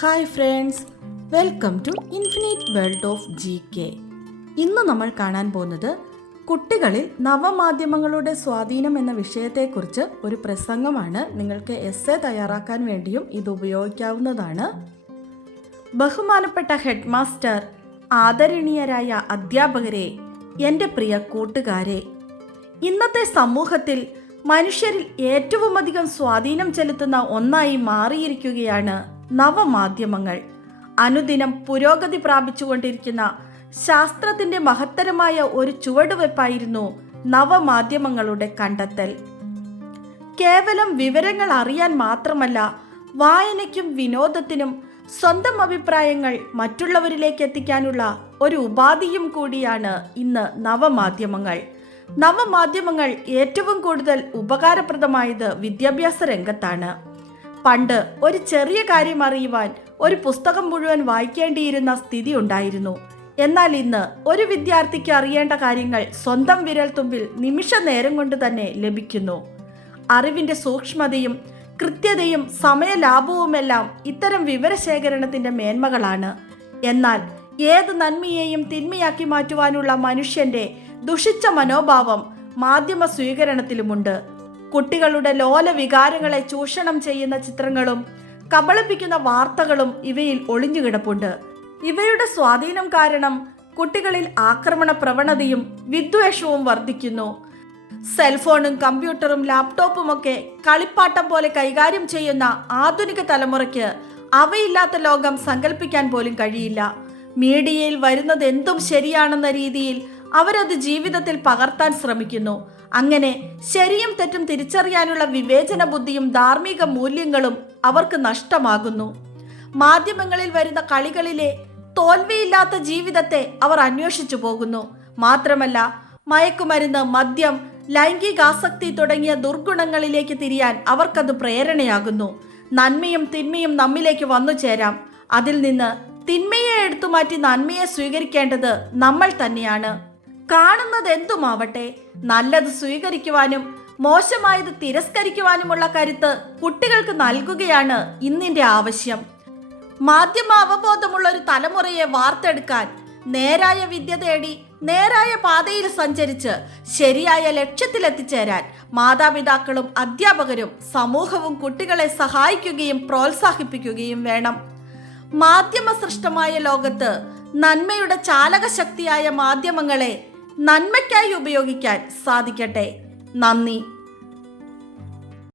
Hi friends welcome to infinite world of G K ഇന്ന് നമ്മൾ കാണാൻ പോകുന്നത് കുട്ടികളിൽ നവമാധ്യമങ്ങളുടെ സ്വാധീനം എന്ന വിഷയത്തെക്കുറിച്ച് ഒരു പ്രസംഗമാണ് നിങ്ങൾക്ക് എസ് എ തയ്യാറാക്കാൻ വേണ്ടിയും ഇത് ഉപയോഗിക്കാവുന്നതാണ്. ബഹുമാനപ്പെട്ട ഹെഡ് മാസ്റ്റർ ആദരണീയരായ അധ്യാപകരെ എന്റെ പ്രിയ കൂട്ടുകാരെ ഇന്നത്തെ സമൂഹത്തിൽ മനുഷ്യരിൽ ഏറ്റവുമധികം സ്വാധീനം ചെലുത്തുന്ന ഒന്നായി മാറിയിരിക്കുകയാണ് നവമാധ്യമങ്ങൾ. അനുദിനം പുരോഗതി പ്രാപിച്ചുകൊണ്ടിരിക്കുന്ന ശാസ്ത്രത്തിന്റെ മഹത്തരമായ ഒരു ചുവടുവെപ്പായിരുന്നു നവമാധ്യമങ്ങളുടെ കണ്ടെത്തൽ. കേവലം വിവരങ്ങൾ അറിയാൻ മാത്രമല്ല വായനയ്ക്കും വിനോദത്തിനും സ്വന്തം അഭിപ്രായങ്ങൾ മറ്റുള്ളവരിലേക്ക് എത്തിക്കാനുള്ള ഒരു ഉപാധിയും കൂടിയാണ് ഇന്ന് നവമാധ്യമങ്ങൾ. നവമാധ്യമങ്ങൾ ഏറ്റവും കൂടുതൽ ഉപകാരപ്രദമായത് വിദ്യാഭ്യാസ രംഗത്താണ്. പണ്ട് ഒരു ചെറിയ കാര്യം അറിയുവാൻ ഒരു പുസ്തകം മുഴുവൻ വായിക്കേണ്ടിയിരുന്ന സ്ഥിതി ഉണ്ടായിരുന്നു. എന്നാൽ ഇന്ന് ഒരു വിദ്യാർത്ഥിക്ക് അറിയേണ്ട കാര്യങ്ങൾ സ്വന്തം വിരൽത്തുമ്പിൽ നിമിഷ നേരം കൊണ്ട് തന്നെ ലഭിക്കുന്നു. അറിവിന്റെ സൂക്ഷ്മതയും കൃത്യതയും സമയലാഭവുമെല്ലാം ഇത്തരം വിവരശേഖരണത്തിന്റെ മേന്മകളാണ്. എന്നാൽ ഏത് നന്മയെയും തിന്മയാക്കി മാറ്റുവാനുള്ള മനുഷ്യന്റെ ദുഷിച്ച മനോഭാവം മാധ്യമ സ്വീകരണത്തിലുമുണ്ട്. കുട്ടികളുടെ ലോല വികാരങ്ങളെ ചൂഷണം ചെയ്യുന്ന ചിത്രങ്ങളും കബളിപ്പിക്കുന്ന വാർത്തകളും ഇവയിൽ ഒളിഞ്ഞുകിടപ്പുണ്ട്. ഇവയുടെ സ്വാധീനം കാരണം കുട്ടികളിൽ ആക്രമണ പ്രവണതയും വിദ്വേഷവും വർദ്ധിക്കുന്നു. സെൽഫോണും കമ്പ്യൂട്ടറും ലാപ്ടോപ്പും ഒക്കെ കളിപ്പാട്ടം പോലെ കൈകാര്യം ചെയ്യുന്ന ആധുനിക തലമുറയ്ക്ക് അവയില്ലാത്ത ലോകം സങ്കല്പിക്കാൻ പോലും കഴിയില്ല. മീഡിയയിൽ വരുന്നത് എന്തും ശരിയാണെന്ന രീതിയിൽ അവരത് ജീവിതത്തിൽ പകർത്താൻ ശ്രമിക്കുന്നു. അങ്ങനെ ശരിയും തെറ്റും തിരിച്ചറിയാനുള്ള വിവേചന ബുദ്ധിയും ധാർമ്മിക മൂല്യങ്ങളും അവർക്ക് നഷ്ടമാകുന്നു. മാധ്യമങ്ങളിൽ വരുന്ന കളികളിലെ തോൽവിയില്ലാത്ത ജീവിതത്തെ അവർ അന്വേഷിച്ചു പോകുന്നു. മാത്രമല്ല മയക്കുമരുന്ന് മദ്യം ലൈംഗികാസക്തി തുടങ്ങിയ ദുർഗുണങ്ങളിലേക്ക് തിരിയാൻ അവർക്കത് പ്രേരണയാകുന്നു. നന്മയും തിന്മയും നമ്മിലേക്ക് വന്നു ചേരാം. അതിൽ നിന്ന് തിന്മയെ എടുത്തു മാറ്റി നന്മയെ സ്വീകരിക്കേണ്ടത് നമ്മൾ തന്നെയാണ്. കാണുന്നത് എന്തുമാവട്ടെ നല്ലത് സ്വീകരിക്കുവാനും മോശമായത് തിരസ്കരിക്കുവാനുമുള്ള കരുത്ത് കുട്ടികൾക്ക് നൽകുകയാണ് ഇന്നിന്റെ ആവശ്യം. മാധ്യമ അവബോധമുള്ള ഒരു തലമുറയെ വാർത്തെടുക്കാൻ നേരായ വിദ്യ തേടി നേരായ പാതയിൽ സഞ്ചരിച്ച് ശരിയായ ലക്ഷ്യത്തിലെത്തിച്ചേരാൻ മാതാപിതാക്കളും അധ്യാപകരും സമൂഹവും കുട്ടികളെ സഹായിക്കുകയും പ്രോത്സാഹിപ്പിക്കുകയും വേണം. മാധ്യമ സൃഷ്ടമായ ലോകത്ത് നന്മയുടെ ചാലകശക്തിയായ മാധ്യമങ്ങളെ നന്മയ്ക്കായി ഉപയോഗിക്കാൻ സാധിക്കട്ടെ. നന്ദി.